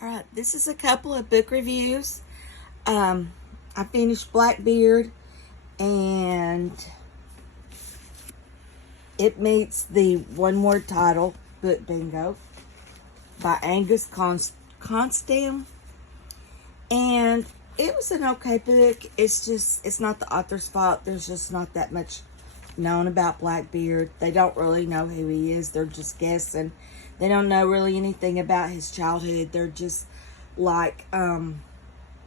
All right, this is a couple of book reviews. I finished Blackbeard, and it meets the one-word title, Book Bingo, by Angus Constam. And it was an okay book. It's not the author's fault. There's just not that much known about Blackbeard. They don't really know who he is. They're just guessing. They don't know really anything about his childhood. They're just like, the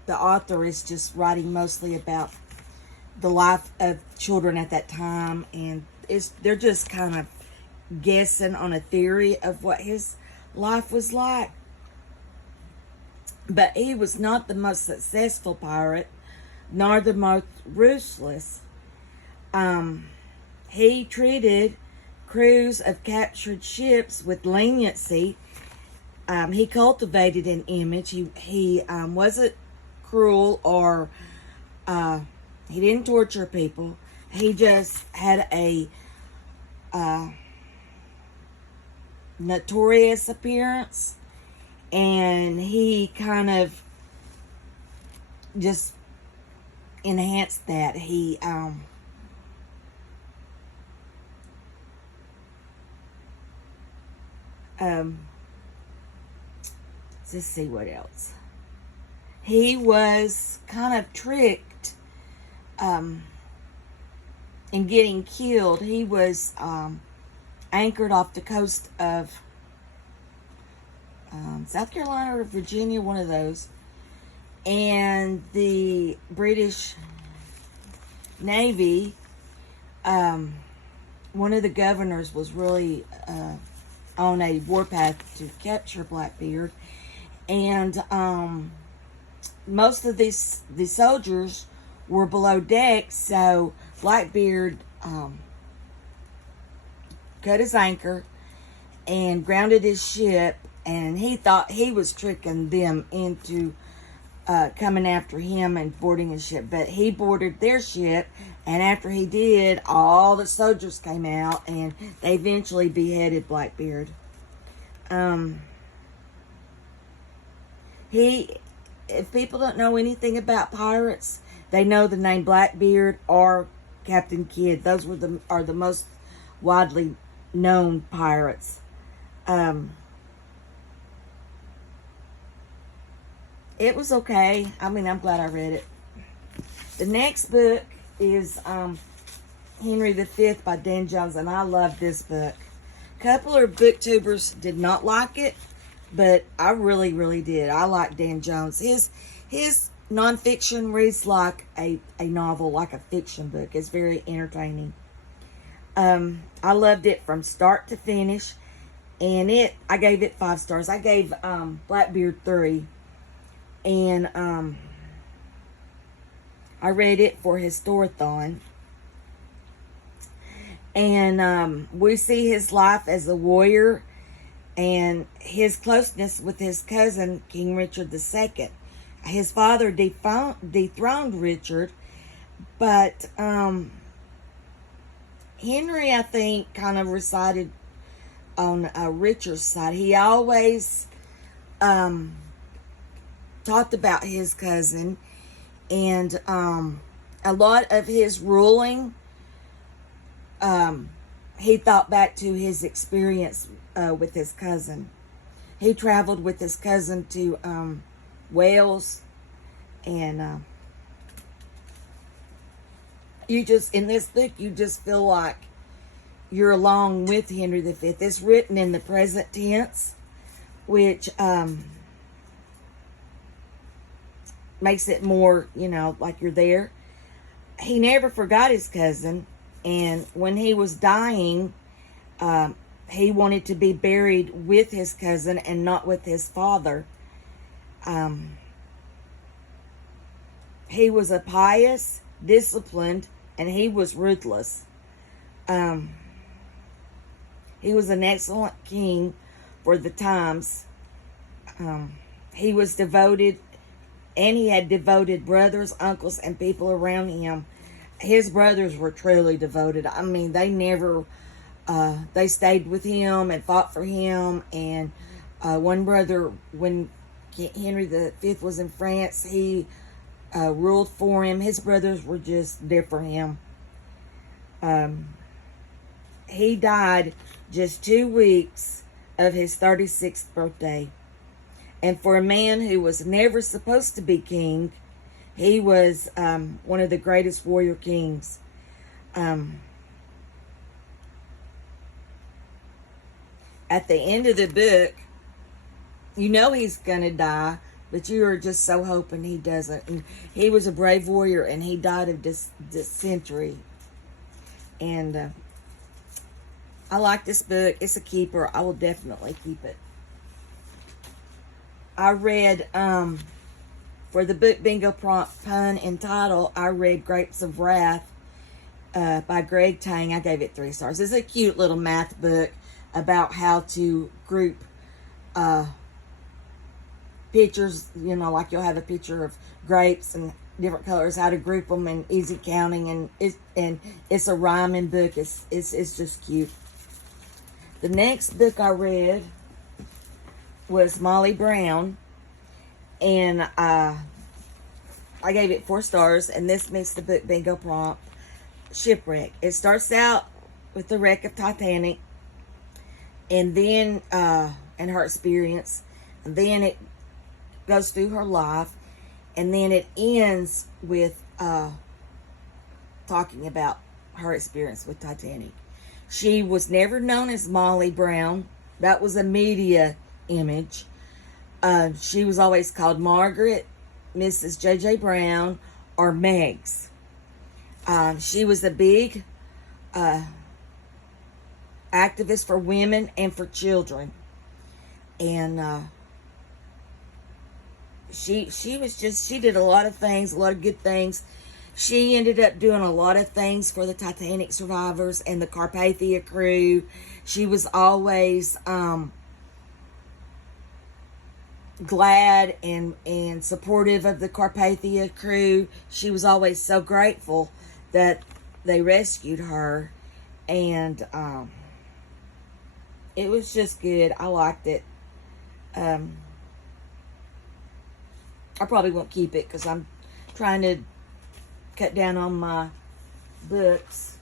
author is just writing mostly about the life of children at that time, and they're just kind of guessing on a theory of what his life was like. But he was not the most successful pirate, nor the most ruthless. He treated crews of captured ships with leniency. He cultivated an image. He wasn't cruel, or he didn't torture people. He just had a notorious appearance, and he kind of just enhanced that. He let's see what else. He was kind of tricked in getting killed. He was anchored off the coast of South Carolina or Virginia, one of those. And the British Navy, one of the governors was really on a warpath to capture Blackbeard. And most of the soldiers were below deck, so Blackbeard cut his anchor and grounded his ship, and he thought he was tricking them into coming after him and boarding his ship. But he boarded their ship, and after he did, all the soldiers came out, and they eventually beheaded Blackbeard. If people don't know anything about pirates, they know the name Blackbeard or Captain Kidd. Those are the most widely known pirates. It was okay. I mean, I'm glad I read it. The next book is Henry V by Dan Jones, and I love this book. A couple of booktubers did not like it, but I really, really did. I like Dan Jones. His nonfiction reads like a novel, like a fiction book. It's very entertaining. I loved it from start to finish, and I gave it 5 stars. I gave Blackbeard 3, and I read it for Historathon. And we see his life as a warrior and his closeness with his cousin, King Richard II. His father dethroned Richard, but Henry, I think, kind of resided on Richard's side. He always talked about his cousin, and a lot of his ruling, he thought back to his experience with his cousin. He traveled with his cousin to Wales, and in this book, you just feel like you're along with Henry V. It's written in the present tense, which makes it more, like you're there. He never forgot his cousin, and when he was dying, he wanted to be buried with his cousin and not with his father. He was a pious, disciplined, and he was ruthless. He was an excellent king for the times. He was devoted, and he had devoted brothers, uncles, and people around him. His brothers were truly devoted. I mean, they stayed with him and fought for him. And one brother, when Henry V was in France. He ruled for him. His brothers were just there for him. He died just 2 weeks of his 36th birthday. And for a man who was never supposed to be king, he was one of the greatest warrior kings. At the end of the book, you know he's going to die, but you are just so hoping he doesn't. And he was a brave warrior, and he died of dysentery. And I like this book. It's a keeper. I will definitely keep it. I read, for the book bingo prompt, pun, and title, I read Grapes of Wrath by Greg Tang. I gave it 3 stars. It's a cute little math book about how to group pictures. You know, like you'll have a picture of grapes and different colors, how to group them, and easy counting. And it's a rhyming book. It's just cute. The next book I read was Molly Brown, and I gave it 4 stars, and this makes the book bingo prompt, Shipwreck. It starts out with the wreck of Titanic, and then and her experience, and then it goes through her life, and then it ends with talking about her experience with Titanic. She was never known as Molly Brown. That was a media image. She was always called Margaret, Mrs. J.J. Brown, or Megs. She was a big activist for women and for children. And she did a lot of things, a lot of good things. She ended up doing a lot of things for the Titanic survivors and the Carpathia crew. She was always glad and supportive of the Carpathia crew. She was always so grateful that they rescued her. And it was just good. I liked it. I probably won't keep it because I'm trying to cut down on my books.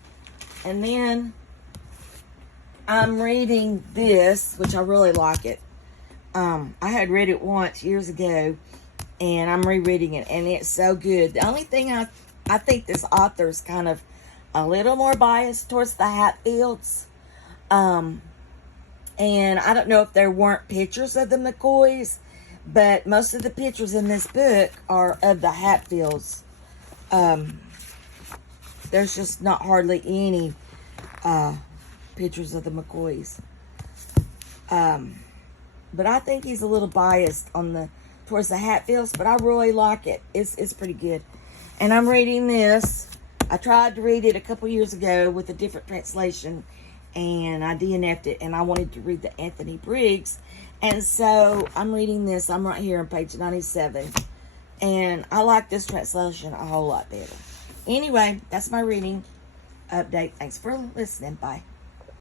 And then I'm reading this, which I really like it. I had read it once years ago, and I'm rereading it, and it's so good. The only thing I think this author's kind of a little more biased towards the Hatfields. And I don't know if there weren't pictures of the McCoys, but most of the pictures in this book are of the Hatfields. There's just not hardly any pictures of the McCoys. But I think he's a little biased towards the Hatfields, but I really like it. It's pretty good. And I'm reading this. I tried to read it a couple years ago with a different translation, and I DNF'd it, and I wanted to read the Anthony Briggs. And so I'm reading this. I'm right here on page 97. And I like this translation a whole lot better. Anyway, that's my reading update. Thanks for listening. Bye.